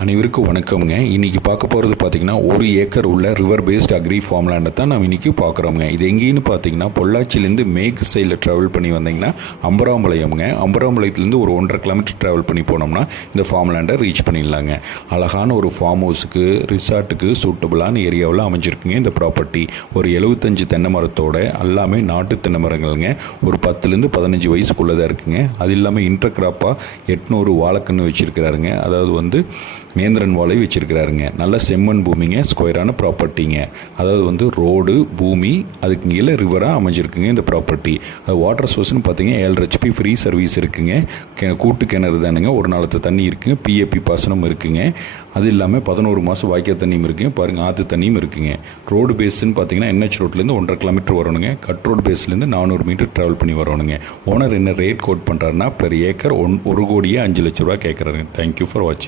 அனைவருக்கும் வணக்கம்ங்க. இன்றைக்கி பார்க்க போகிறது பார்த்திங்கன்னா 1 ஏக்கர் உள்ள ரிவர் பேஸ்ட் அக்ரி ஃபார்ம் லேண்டை தான் நம்ம இன்றைக்கி பார்க்குறோங்க. இது எங்கேன்னு பார்த்தீங்கன்னா பொள்ளாச்சிலேருந்து மேற்கு சைடில் ட்ராவல் பண்ணி வந்தீங்கன்னா அம்பராம்பாளையம்ங்க. அம்பராம்பாளையத்துலேருந்து ஒரு 1.5 கிலோமீட்டர் ட்ராவல் பண்ணி போனோம்னா இந்த ஃபார்ம் லேண்டை ரீச் பண்ணிடலாங்க. அழகான ஒரு ஃபார்ம் ஹவுஸுக்கு ரிசார்ட்டுக்கு சூட்டபுளான ஏரியாவில் அமைஞ்சிருக்குங்க இந்த ப்ராப்பர்ட்டி. ஒரு 75 தென்னை மரத்தோட எல்லாமே நாட்டு தென்னை மரங்கள்ங்க. ஒரு 10லேருந்து 15 வயசுக்குள்ளே தான் இருக்குங்க. அது இல்லாமல் இன்டர் கிராப்பாக 800 வாழைக்கன்று வச்சுருக்கிறாருங்க. அதாவது வந்து நேந்திரன் வாழை வச்சுருக்கிறாருங்க. நல்ல செம்மண் பூமிங்க, ஸ்கொயரான ப்ராப்பர்ட்டிங்க. அதாவது ரோடு பூமி அதுக்கு கீழே ரிவராக அமைஞ்சிருக்குங்க இந்த ப்ராப்பர்ட்டி. அது வாட்டர் சோர்ஸ்னு பார்த்தீங்கன்னா 7 HP ஃப்ரீ சர்வீஸ் இருக்குங்க. கூட்டு கிணறு தானுங்க, ஒரு நாளத்து தண்ணி இருக்குங்க. PAP பாசனம் இருக்குங்க. அது இல்லாமல் 11 மாதம் வாய்க்கால் தண்ணியும் இருக்குங்க. பாருங்கள், ஆற்று தண்ணியும் இருக்குங்க. ரோடு பேஸ்ன்னு பார்த்தீங்கன்னா NH ரோட்லேருந்து 1.5 கிலோமீட்டர் வரணுங்க. கட் ரோடு பேஸ்லேருந்து 400 மீட்டர் ட்ராவல் பண்ணி வரணுங்க. ஓனர் என்ன ரேட் கோட் பண்ணுறாருன்னா பெர் ஏக்கர் 1,05,00,000 ரூபா கேட்குறாருங்க. தேங்க்யூ ஃபார் வாட்சிங்.